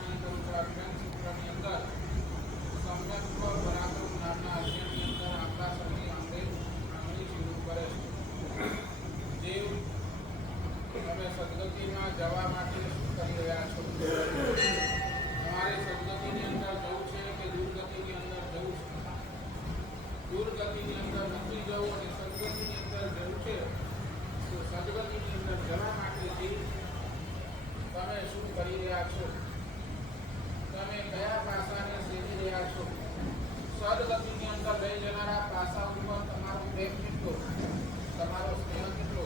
વાસનાની અંદર અભ્યાસ સૂત્રની અંદર સમ્યક્ત્વ પરાક્રમ નામના અધ્યયનની અંદર આપણા સૌની અંગે શરૂ કરે છે. જીવ તમે સદગતિમાં જવા માટે શું કરી રહ્યા છો? તમારે સદગતિની અંદર જવું છે કે દુર્ગતિની અંદર જવું છે? દુર્ગતિની અંદર નથી જવું અને સદગતિની અંદર જવું છે તો સદગતિની અંદર જવા માટે જીવ તમે શું કરી રહ્યા છો? તમે કયા પાસાને સેવી રહ્યા છો? સદગતિની અંદર લઈ જનારા પાસા ઉપર તમારો પ્રેમ કેટલો, તમારો સ્નેહ કેટલો,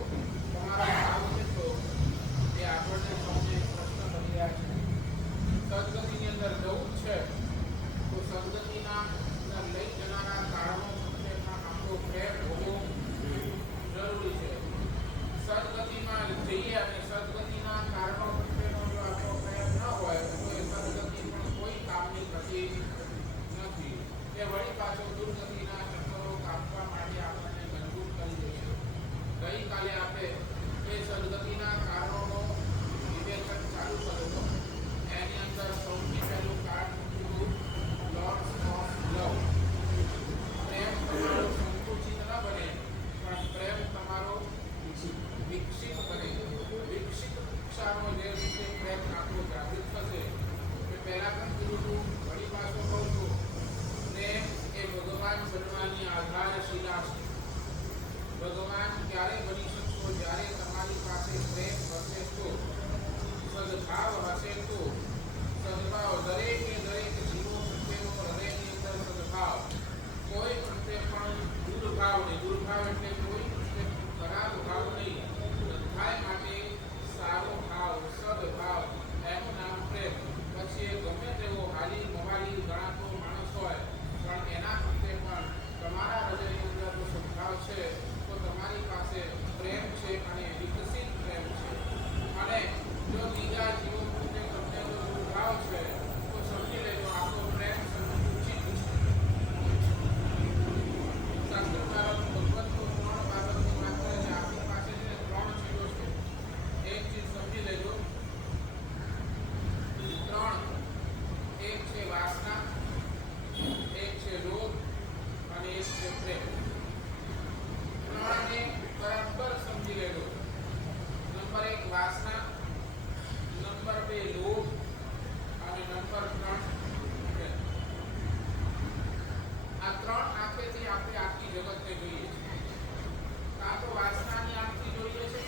તમારો ભાવ કેટલો એ આપણને સૌને પ્રશ્ન કરી રહ્યા છે. સદગતિની અંદર જવું છે તો સદગતિના અંદર લઈ જનારા કારણો પ્રત્યેના આપણો પ્રેમ હોવો જરૂરી છે. સદગતિમાં જઈએ અને સદગતિના કારણો પ્રત્યેનો જો આપણો પ્રેમ ન હોય તો એ સદગતિ પણ કોઈ કામની થતી નથી. એ વળી પાછો દુર્ગતિના ચક્કરો કાપવા માટે આપણને મજબૂર કરી દેશે. ગઈકાલે આપણે એ સદગતિના કારણોનો વિવેચન ચાલુ કર્યો હતો. એની અંદર સૌથી પહેલું કારણ હતું લોટ્સ ઓફ લવ. પ્રેમ તમારો સંકુચિત ન બને પણ પ્રેમ તમારો વિકસિત બને. વિકસિત કક્ષાનો જે રીતે પ્રેમ આપણો જાગૃત થશે એ પહેલાં પણ કીધું હતું, વળી પાછો કહું છું, પ્રેમ એ ભગવાન બનવાની આધારશિલા છે. ભગવાન ક્યારે બની શકશો? જ્યારે તમારી પાસે પ્રેમ હશે તો, સદભાવ હશે તો. સદભાવ દરેકે દરેક જીવો પ્રત્યેનો હૃદયની અંદર સદભાવ, કોઈ પ્રત્યે પણ દુર્ભાવ નહીં. દુર્ભાવ એટલે કોઈ પ્રત્યે ખરાબ ભાવ નહીં. બધા માટે સારો ભાવ, સદભાવ, એનું નામ પ્રેમ. પછી એ ગમે તેવો હાલી મવાલી ગણાતો માણસ હોય પણ એના પ્રત્યે પણ તમારા હૃદયની અંદર જો સદભાવ છે તો તમારી પાસે પ્રેમ છે અને વિકસિત પ્રેમ છે. અને જો બીજા જીવો પ્રત્યે તમને જો દુર્ભાવ છે તો સમજી લેજો આપણો પ્રેમ સંકુચિત છે. શાસ્ત્ર બાબત ભગવતનું 3 બાબતની વાત કરે છે. આપણી પાસે છે 3 ચીજો છે. એક ચીજ સમજી લેજો, 3. એક છે વાસના, એક છે લોભ અને એક છે પ્રેમ. 3 ને બરાબર સમજી લેજો. નંબર 1 વાસના, નંબર 2 લોભ અને નંબર 3 પ્રેમ. આ 3 આંખેથી આપણે આખી જગતને જોઈએ છીએ. કાં તો વાસનાની આંખથી જોઈએ છે,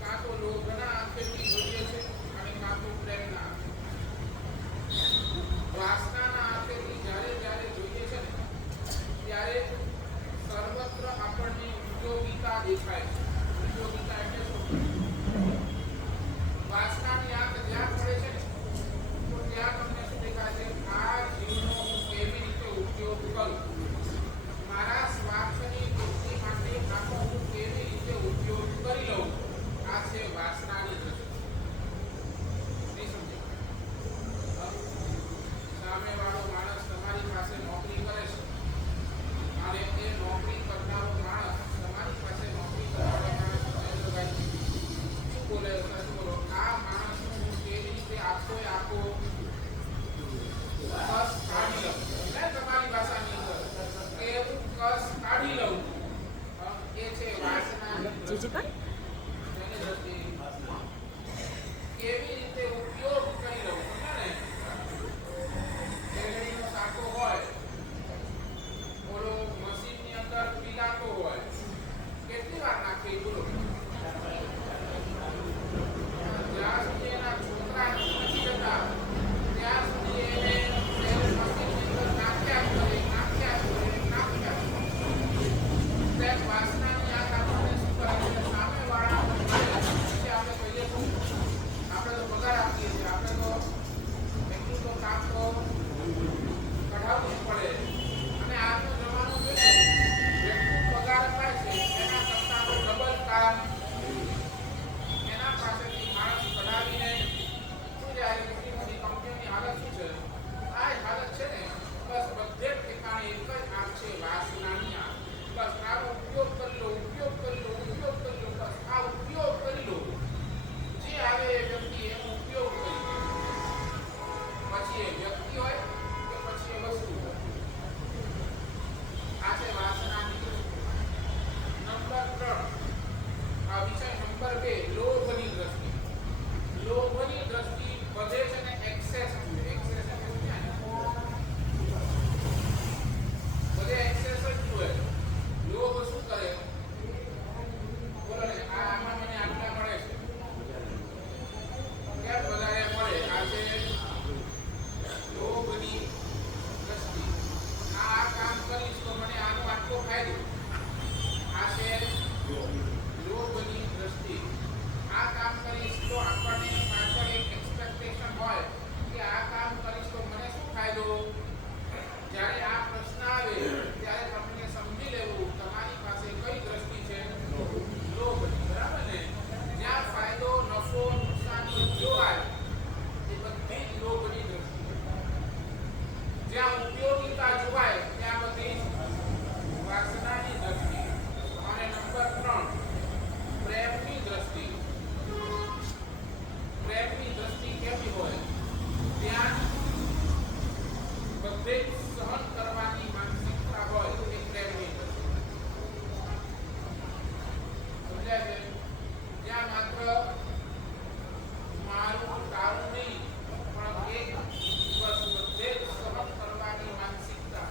કાં તો લોભના આંખેથી જોઈએ છે અને કાં તો પ્રેમના આંખે. વાસનાના આંખેથી જ્યારે જોઈએ છે ને ત્યારે સર્વત્ર આપણને ઉપયોગિતા દેખાય છે. ઉપયોગિતા એટલે શું? વાસનાની આંખ જ્યાં જોવાય એ બધી જ લોભની દ્રષ્ટિ. જ્યાં ઉપયોગિતા જોવાય ત્યાં બધી વાસનાની દ્રષ્ટિ. અને નંબર 3 પ્રેમની દ્રષ્ટિ. પ્રેમની દ્રષ્ટિ કેવી હોય? ત્યાં બધે જ સહન કરવાની માનસિકતા હોય એ પ્રેમની દ્રષ્ટિ. સમજાય છે? ત્યાં માત્ર મારું તારું નહીં પણ એક બસ બધે જ સહન કરવાની માનસિકતા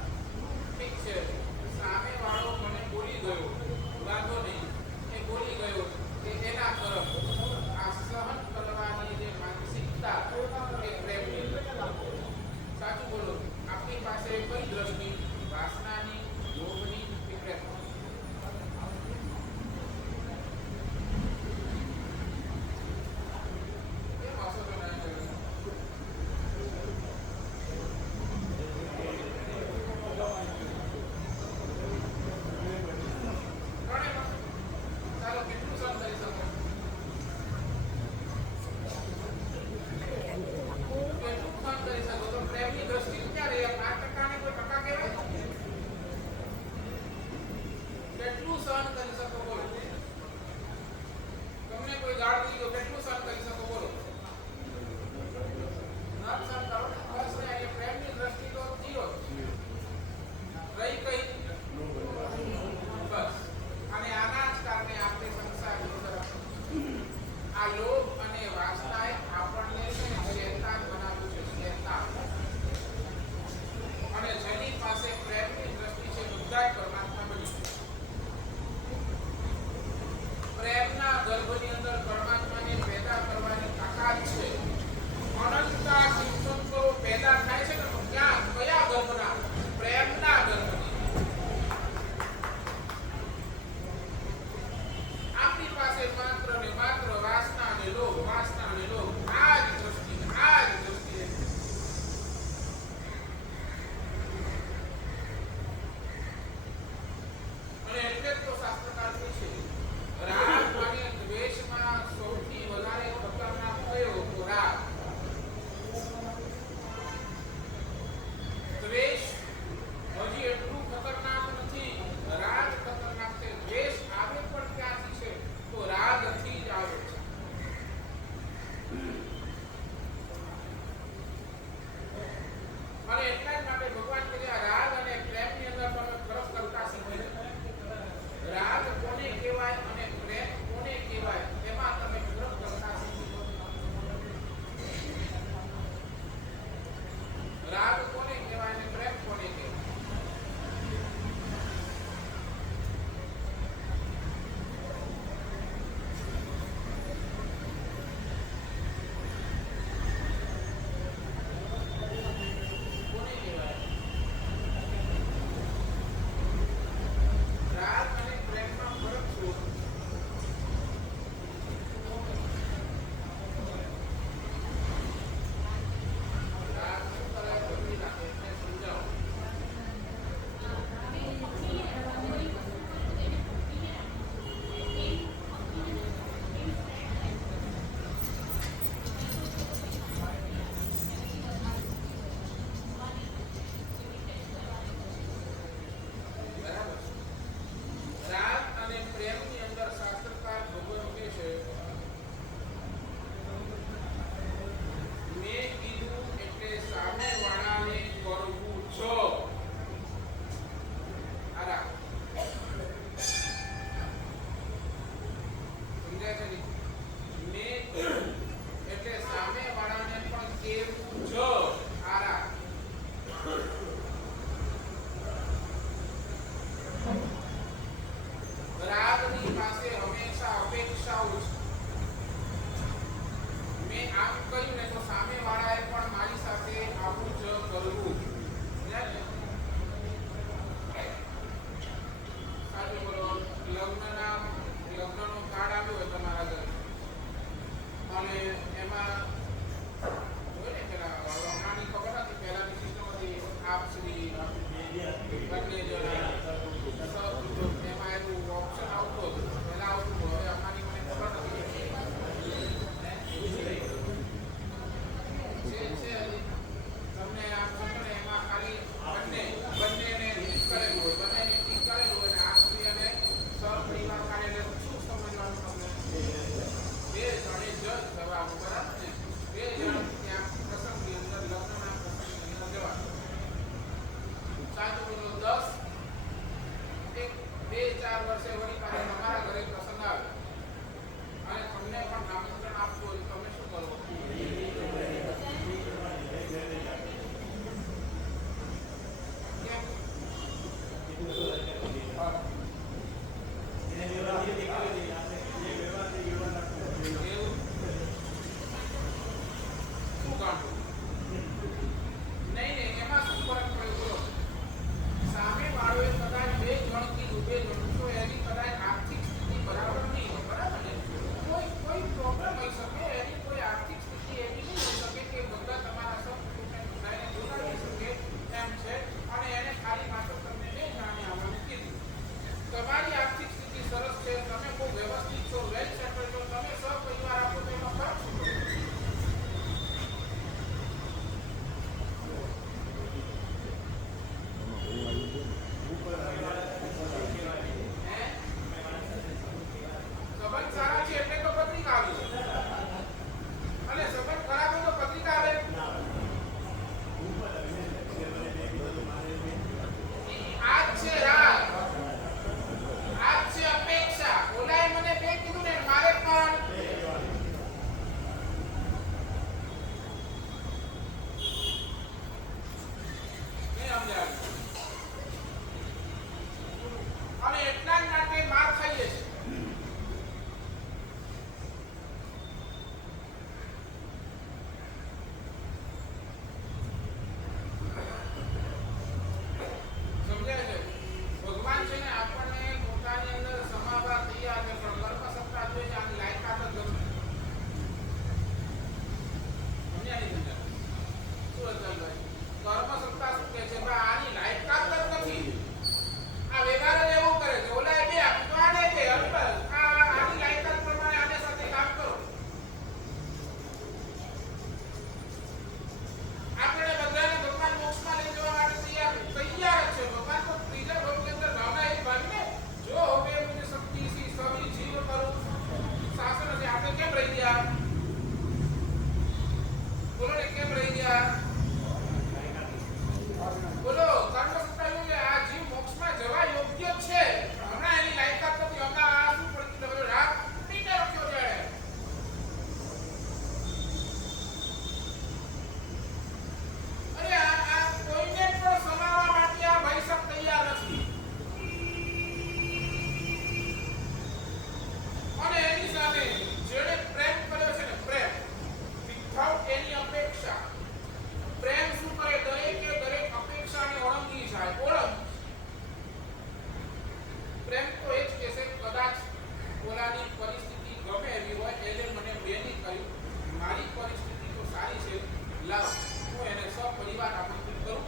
લાવો હું એને સપરિવાર આમંત્રિત કરું.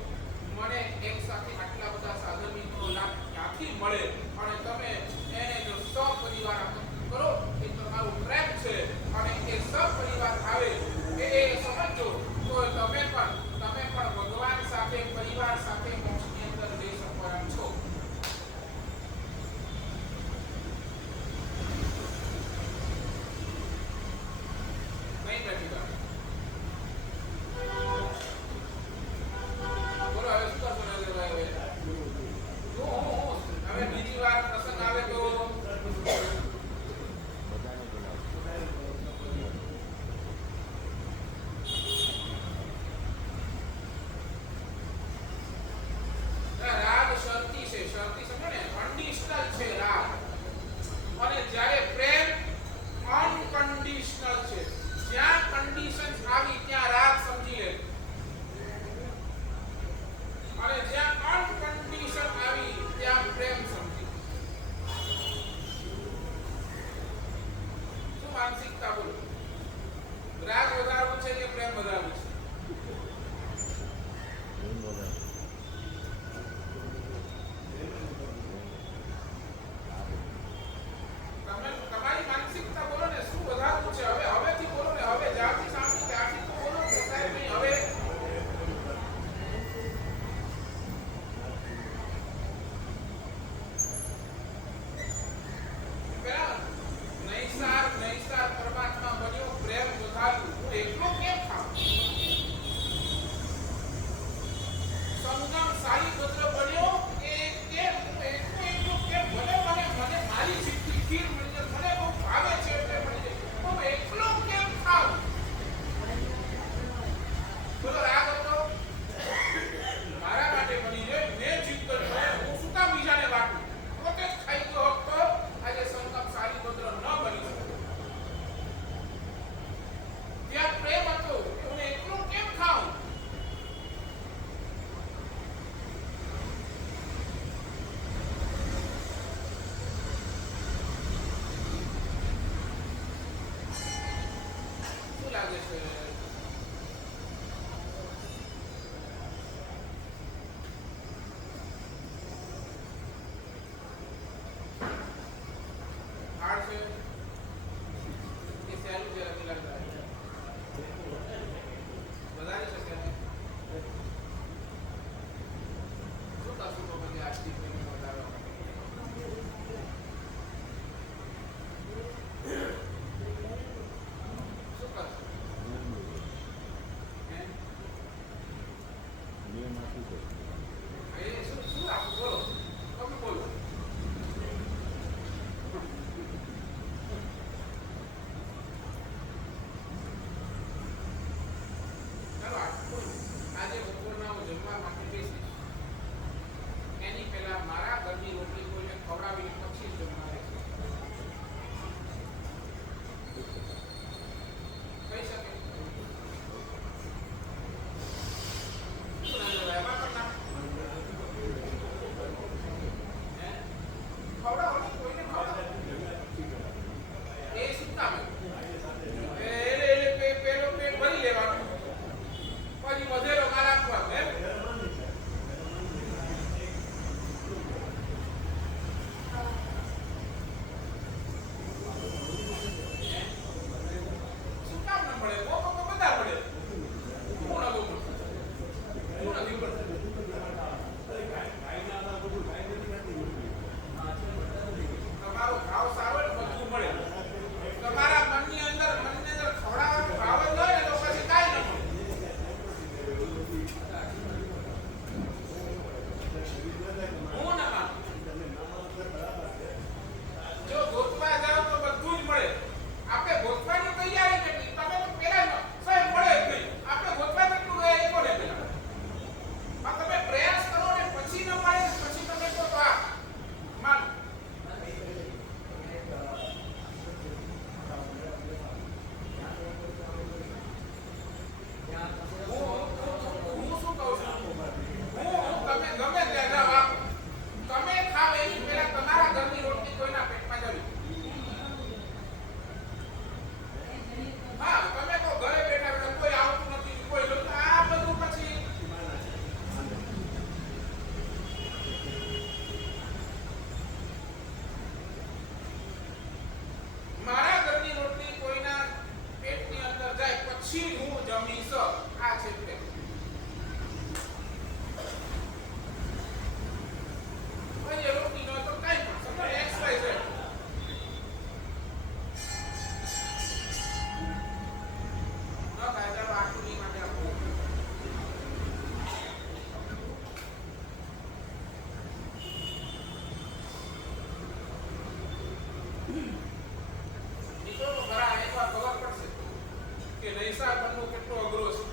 મને એક સાથે આટલા બધા સાધનનો લાભ ક્યાંથી મળે અને તમે એને જો સપરિવાર આમંત્રિત કરો એ તમારું પ્રેમ છે અને એ સપરિવાર આવે એ સમજો તો તમે પણ ભગવાન સાથે પરિવાર સાથે મોક્ષની અંદર જઈ શકવાના છો. નહીં બેઠી બોલો હવે શું કરશો નરેન્દ્રભાઈ? હવે બીજી વાર પ્રસંગ આવે તો રાગ શરતી છે. શરતી સમજો ને, કન્ડિશનલ છે રાગ. અને જ્યારે પ્રેમ અનકન્ડિશનલ છે. જ્યાં કન્ડિશન્સ આવી ત્યાં રાગ સમજી લે અને જ્યાં અનકન્ડિશન આવી ત્યાં પ્રેમ સમજી. શું માનસિકતા બોલો? રાગ વધારવું છે કે પ્રેમ વધારવું છે? તમારી માનસિકતા બોલો ને, શું વધારવું છે? હવેથી બોલો ને, હવે જ્યાંથી સાંભળ્યું ત્યાંથી તો બોલો કે સાહેબ નહીં હવે નૈસાર પરમાત્મા બન્યો, પ્રેમ વધાર્યું. હું એકલો કેમ થાઉં? સંગમ સારીપુત્ર બન્યો એ કેમ? હું એકલો કેમ? ભલે મને મારી સિદ્ધિ ખીર મળી જાય, મને બહુ ભાવે છે એટલે મળી જાય, હું એકલો કેમ થાઉં? બોલો રાગ હતો મારા માટે બની જાય, મેં જીત કર્યું, હું શું કામ બીજાને વાટું? પોતે જ ખાઈ ગયો હતો. આજે સંગમ સારીપુત્ર ન બની શકે. ત્યાં પ્રેમ હતો, હું એકલો કેમ ખાઉં? શું લાગે છે? હાર્ડ છે એ સહેલું છે? રમીલા વધારી શકે ને? શું કરશું તો પછી આજથી પ્રેમ વધારવા માટે? શું કરશું? શું રાખવું બોલો? તમે બોલો. ચાલો આજે બપોરના હું જમવા માટે બેસીશ. એની પહેલા મારા ઘરની રોટલી કોઈને ખવડાવીને પછી જ જમવા બેસીશ. કહી શકે? શું ના એમાં પણ ના ખવડાવો ને, કોઈને ખવડાવો. એ શું કામ? પેલો પેટ ભરી લેવાનું, પછી વધેલો માલ આપવાનો. એમ જમીશ આ છે પેલું. ભાઈ એ રોકી ન તો કઈ પણ સમજો x y z ન કાયદા આકૃતિ માટે આપો. મિત્રો ઘણા એકવાર ખબર પડશે કે નૈસા બનવો કેટલો અઘરો છે.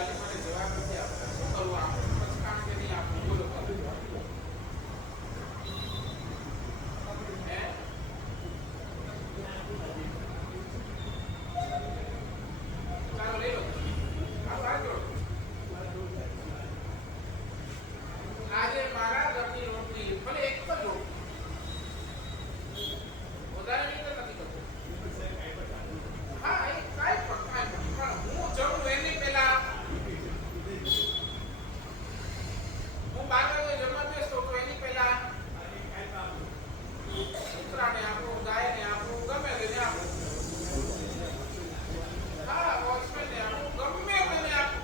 આજે મને જવાબ નથી આપતા. શું કરવું આપણે? પછી કામ કે નહીં આપવું બોલો. હે ચાલો લઈ લો. આજે મારા ઘરની રોટલી ભલે એક જ લો વધારે નહીં તો નથી કરતો. હા એ કાંઈ પણ હું જમું એની પહેલા હું 12 વાગે જમવા બેસતો તો એની પહેલા કૂતરાને આપું, ગાયને આપું, ગમે તેને આપું. હા વોચમેનને આપું, ગમે તેને આપું.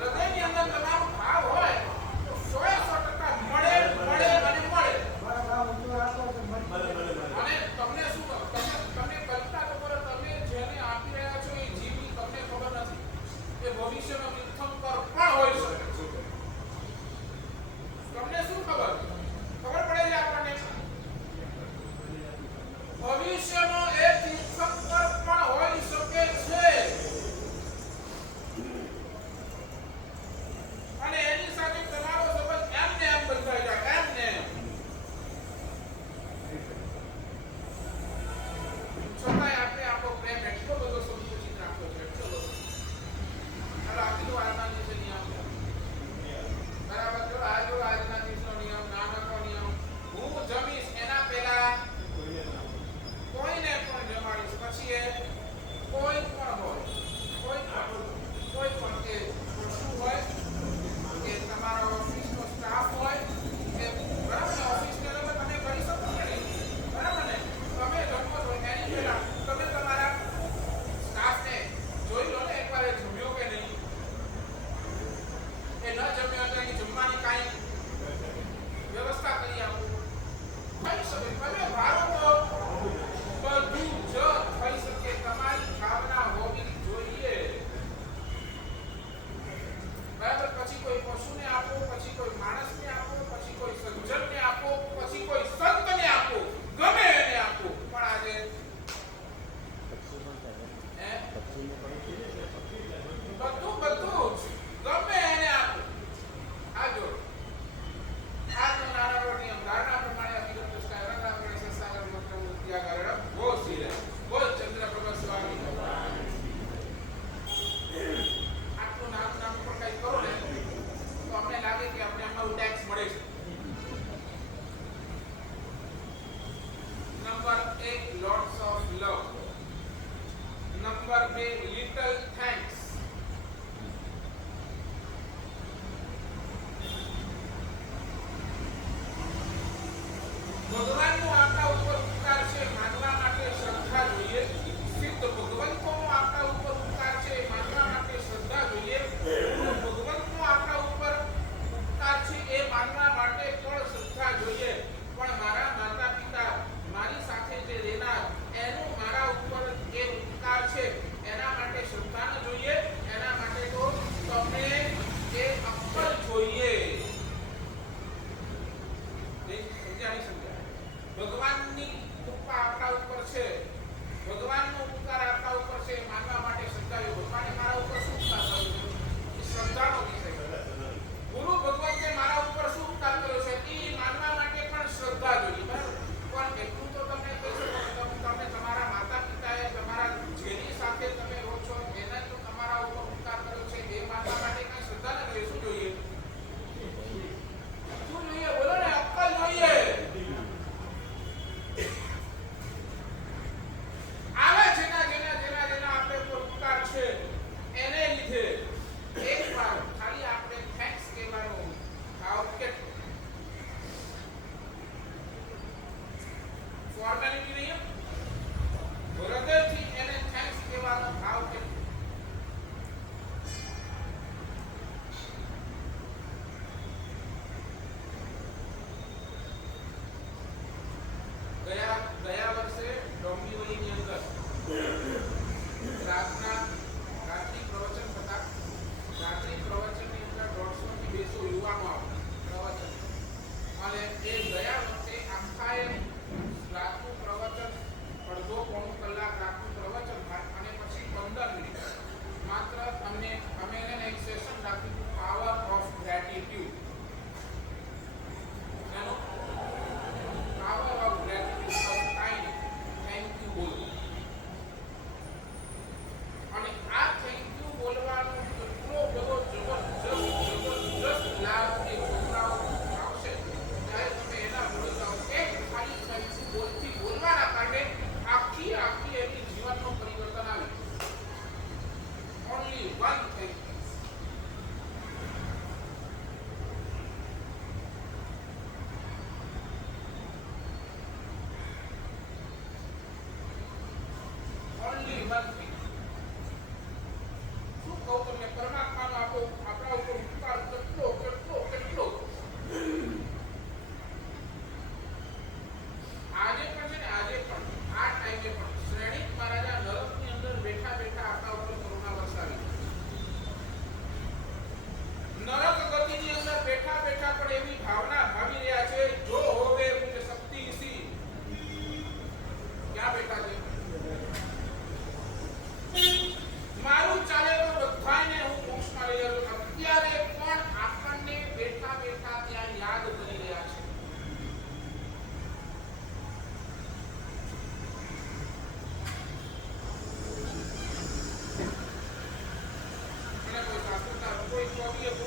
હૃદયની અંદર તમારો ભાવ હોય તો 100% મળે અને મળે. અને તમને શું તમને કલ્પના તો કરો, તમે જેને આપી રહ્યા છો એ જીવની તમને ખબર નથી એ ભવિષ્યનો તીર્થંકર પણ હોઈ શકે છે. તમને શું ખબર પડે છે આપણને ભવિષ્યનો એ તીર્થંકર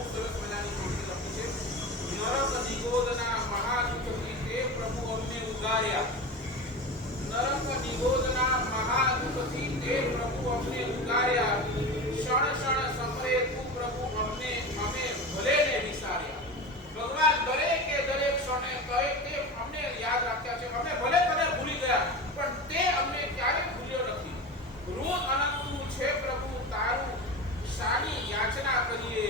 ખૂબ સરસ મજાની પંક્તિ લખી છે. નરક નિગોદના મહાદુઃખથી તે પ્રભુ અમને ઉગાર્યા. નરક નિગોદના મહાદુઃખથી તે પ્રભુ અમને ઉગાર્યા. ક્ષણ ક્ષણ સમરે તું પ્રભુ અમે ભલે ને વિસાર્યા. ભગવાન દરેકે દરેક ક્ષણે કહે તે અમને યાદ રાખ્યા છે. અમે ભલે તને ભૂલી ગયા પણ તે અમને ક્યારેય ભૂલ્યો નથી. ઋણ અનંતનું છે પ્રભુ તારું શાની યાચના કરીએ.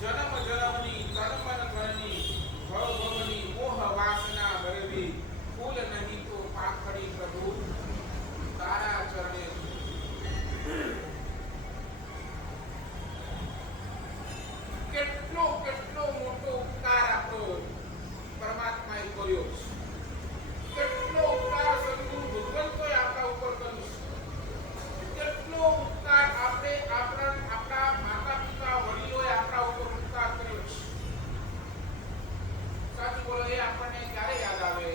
જન્મ જન્મની તન મન ધનની ભવ ભવની મોહ વાસના ભરેલી ફૂલ નહીં તો પાંખડી પ્રભુ તારા ચરણે. કેટલો કેટલો મોટો ઉપકાર આપણો પરમાત્માએ કર્યો છે. કેટલો ઉપકાર સદગુરુ ભગવંતોએ આપણા ઉપર કર્યો છે. કેટલો ઉપકાર આપણે આપણા માતા પિતા વડીલોએ આપણા ઉપર ઉપકાર કર્યો છે. સાચું બોલો, એ આપણને ક્યારે યાદ આવે?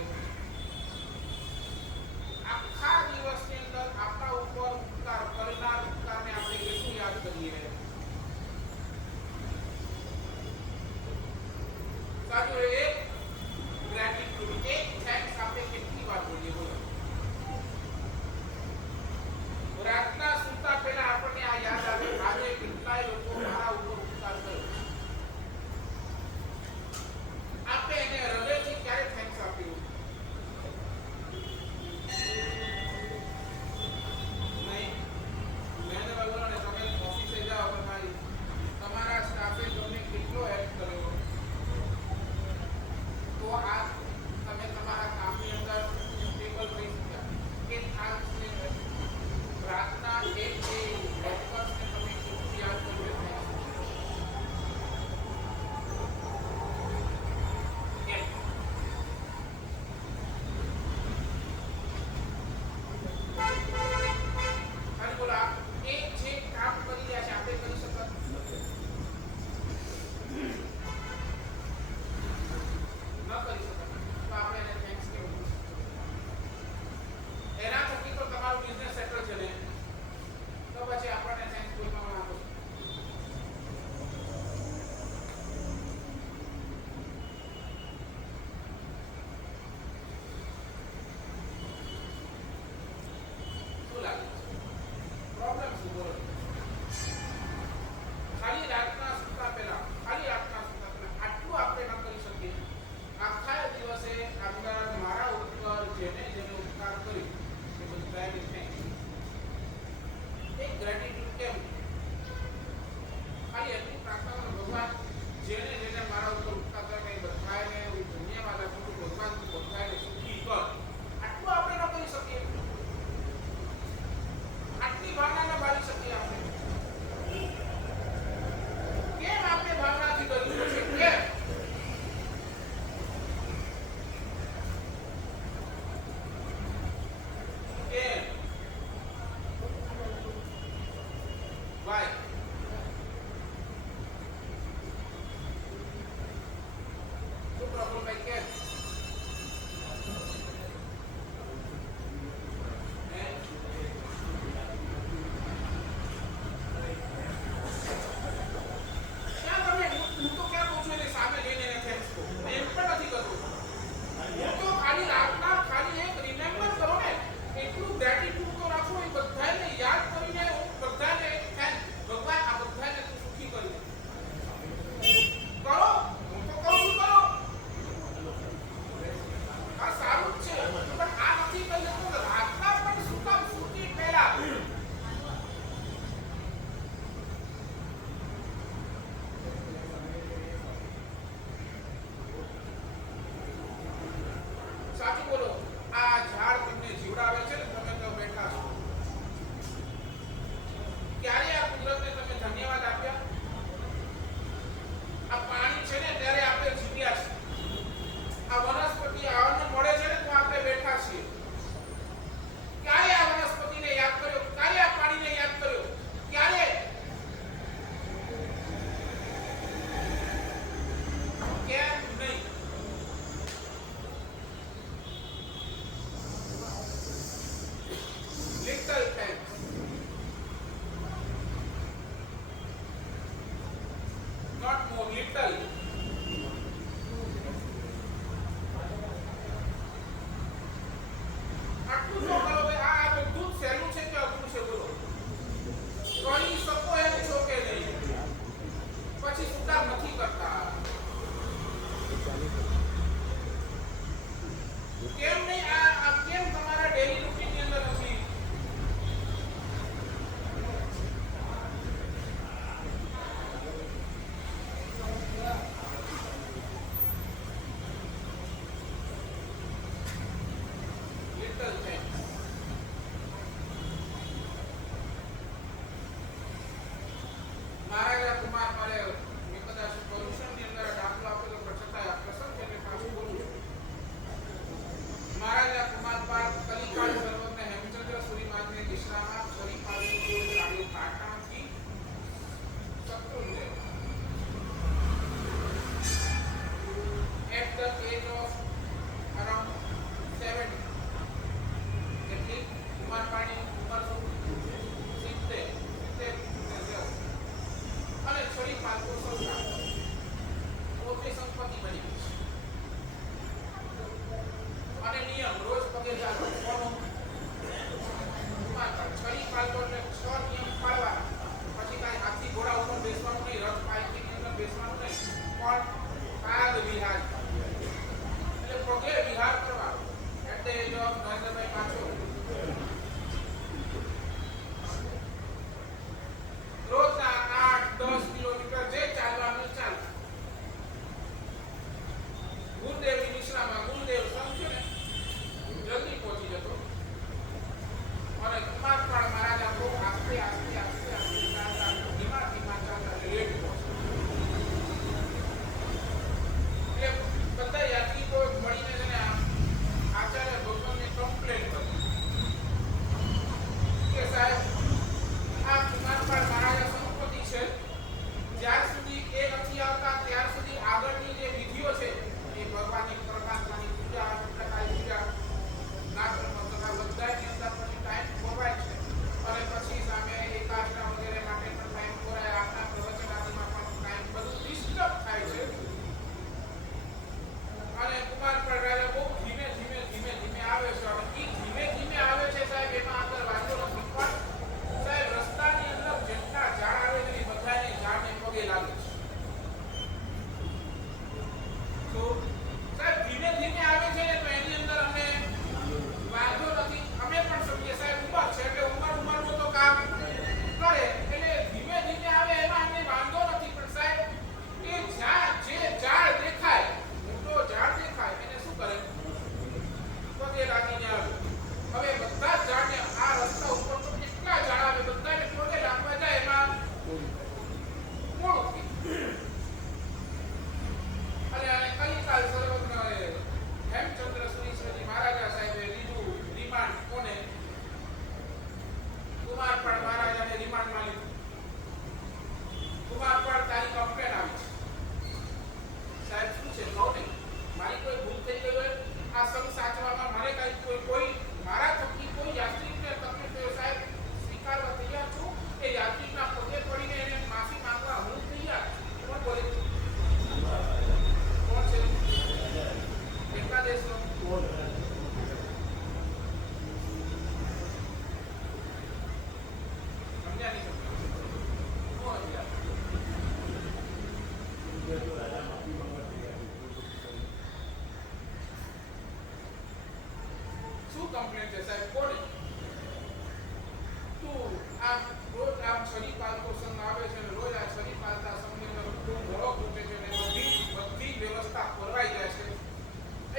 આખા દિવસની અંદર આપણા ઉપર ઉપકાર કરનાર ઉપકારને આપણે કેટલું યાદ કરીએ? સાચું, એક ગ્રેટિટ્યુડ, એક થેન્ક્સ આપણે કેટલી વાર બોલીએ? બોલો. રાતના સૂતા પહેલા આપણને આ યાદ આવે, આજે કેટલાય લોકો મારા ઉપર ઉપકાર કર્યો. આપણે એને હૃદયથી ક્યારે થેન્ક્સ આપ્યું? નહીં. મહેન્દ્રભાઈ બોલો ને, તમે ઓફિસે જાઓ, તમારા સ્ટાફે તમને કેટલો હેલ્પ કર્યો. શું કમ્પ્લેન્ટ છે સાહેબ? કોને? તું આ રોજ આ છરી પાલતો સંઘ આવે છે ને રોજ આ છરી પાલતા સંઘની અંદર તું મોડો પહોંચે છે ને બધી વ્યવસ્થા ખોરવાઈ જાય છે.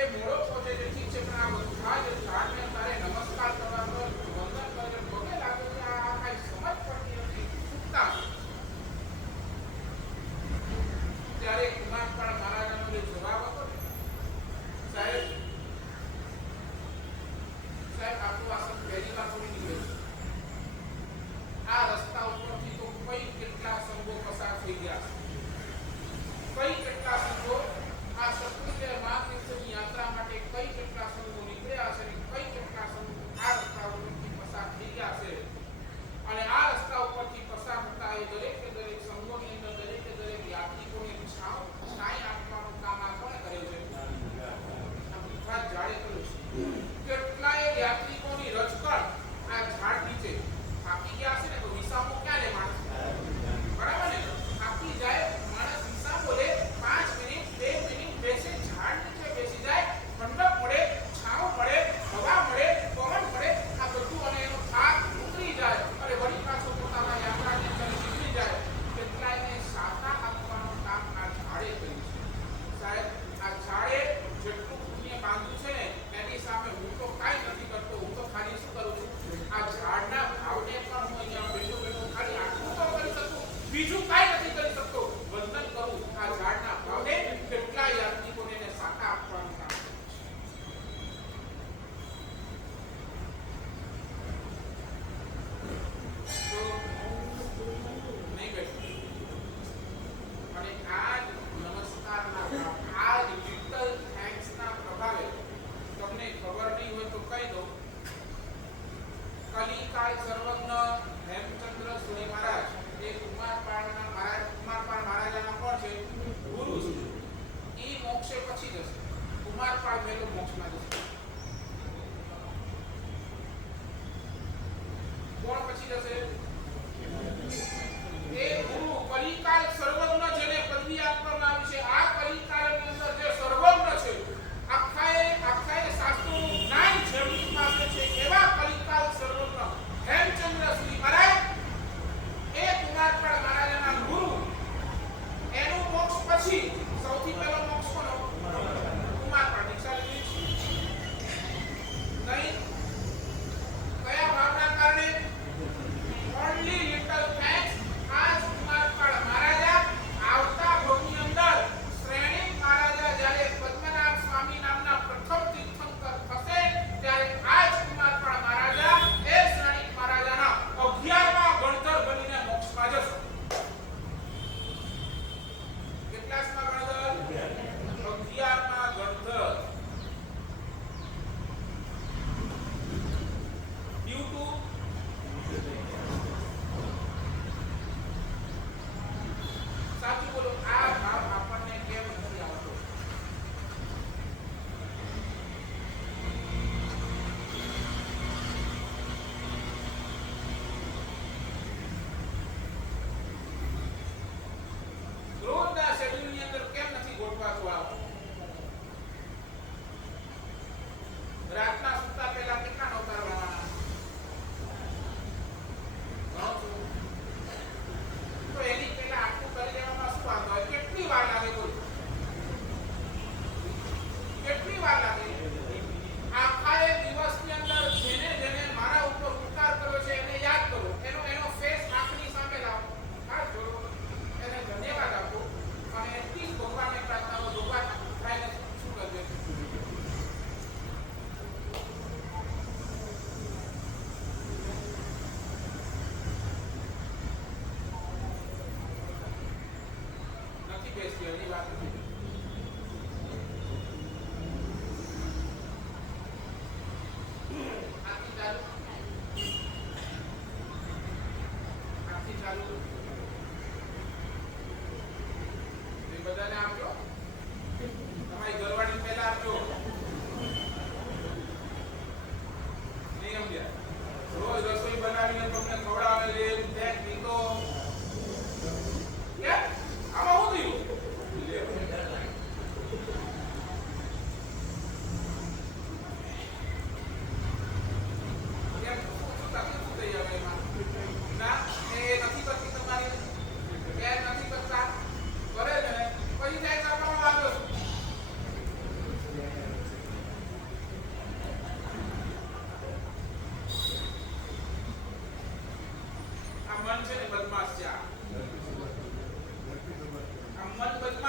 એ મોડો પહોંચે છે ઠીક છે, પણ આ બધા જ ઝાડને તારે નમસ્કાર કરવાનો વંદન કરે ભોગે લાગે છે. આ કાંઈ સમજ પડતી નથી. શું કામ? ત્યારે કુમારપાળ મહારાજાનો જે જવાબ હતો ને, સાહેબ આપણું આ સંઘ પહેલી વાર થોડી નીકળે છે. આ રસ્તા ઉપરથી તો કઈ કેટલા સંઘો પસાર થઈ ગયા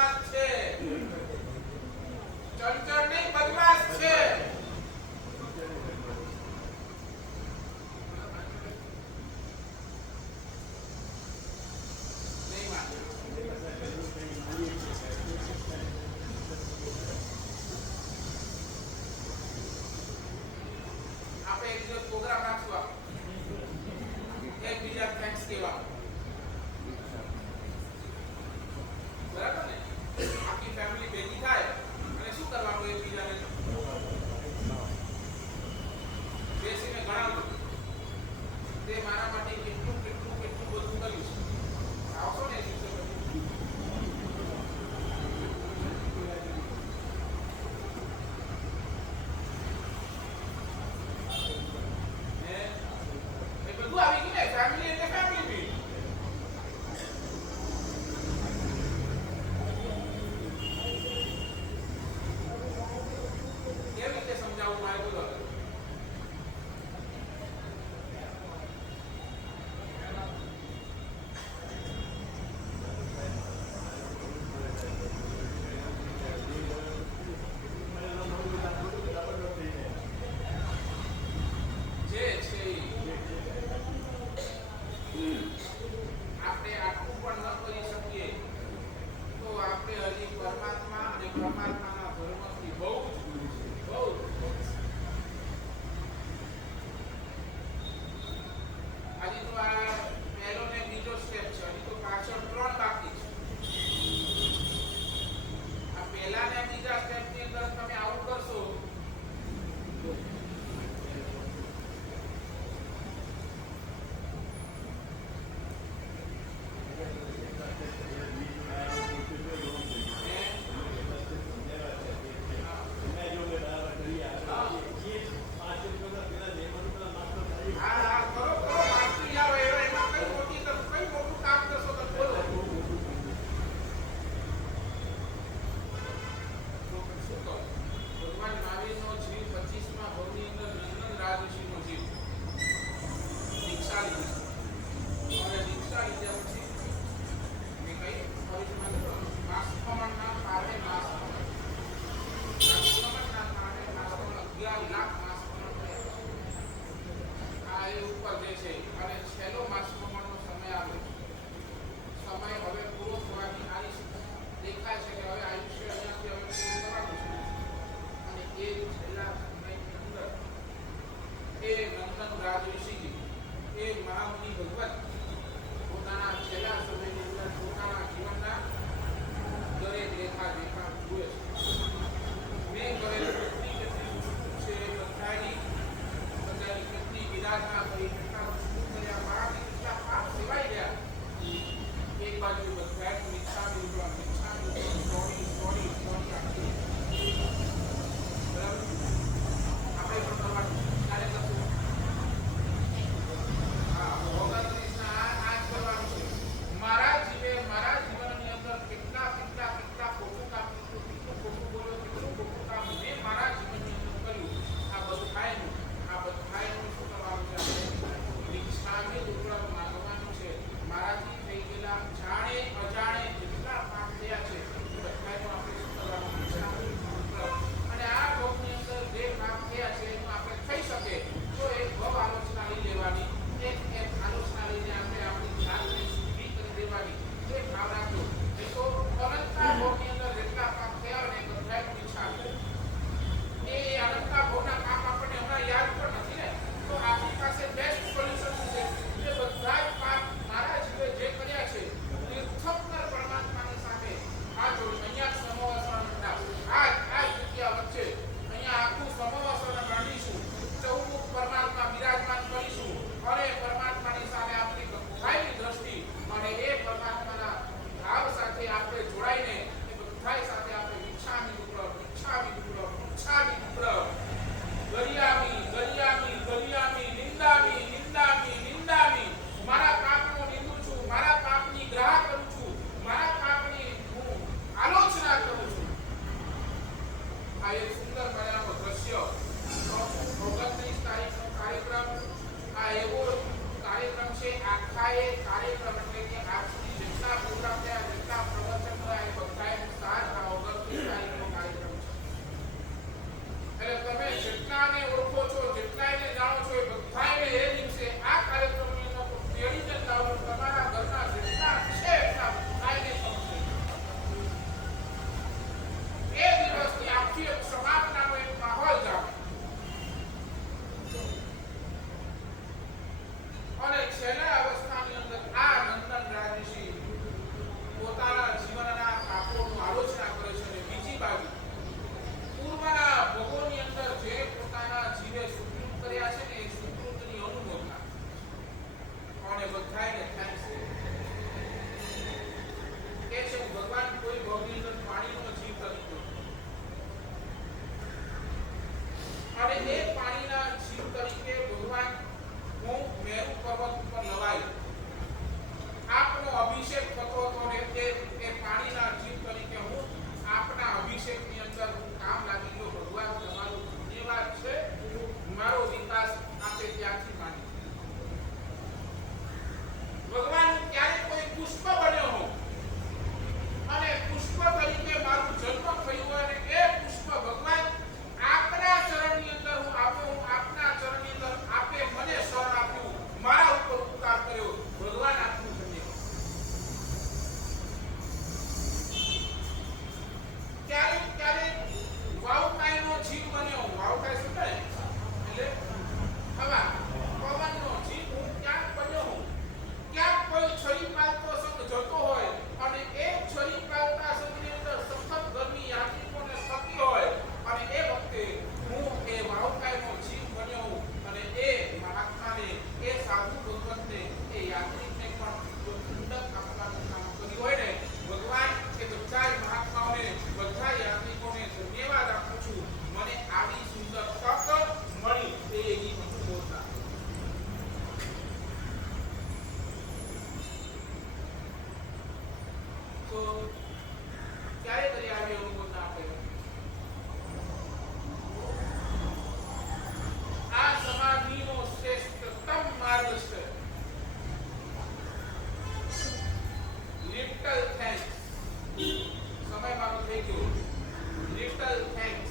બદમાશ છે. ચંચળ નહીં, બદમાશ છે. નહીં માને. આપણે એક દિવસ પ્રોગ્રામ રાખશું. આપણે એકબીજા થેન્ક્સ કહેવા. બરાબર ને? આખી ફેમિલી ભેગી થાય અને શું કરવાનું એકબીજાને બેસીને ગણાવવું. તે મારા માટે કેટલું કેટલું કેટલું બધું કર્યું છે. આવશો ને એ દિવસે પછી. એ બધું આવી ગયું ને. ફેમિલી એટલે ફેમિલી બી. કેવી રીતે સમજાવવું મારે બોલો. જે છે આપણે આટલું પણ ન કરી શકીએ તો આપણે હજી પરમાત્મા અને પરમાત્માના ધર્મથી બહુ જ દૂર છે. બહુ જ. હજી તો આ પહેલો ને બીજો સ્ટેપ છે. હજી તો પાછળ 3 બાકી છે. આ પહેલા ને બીજા સ્ટેપની અંદર તમે આવું કરશો special thanks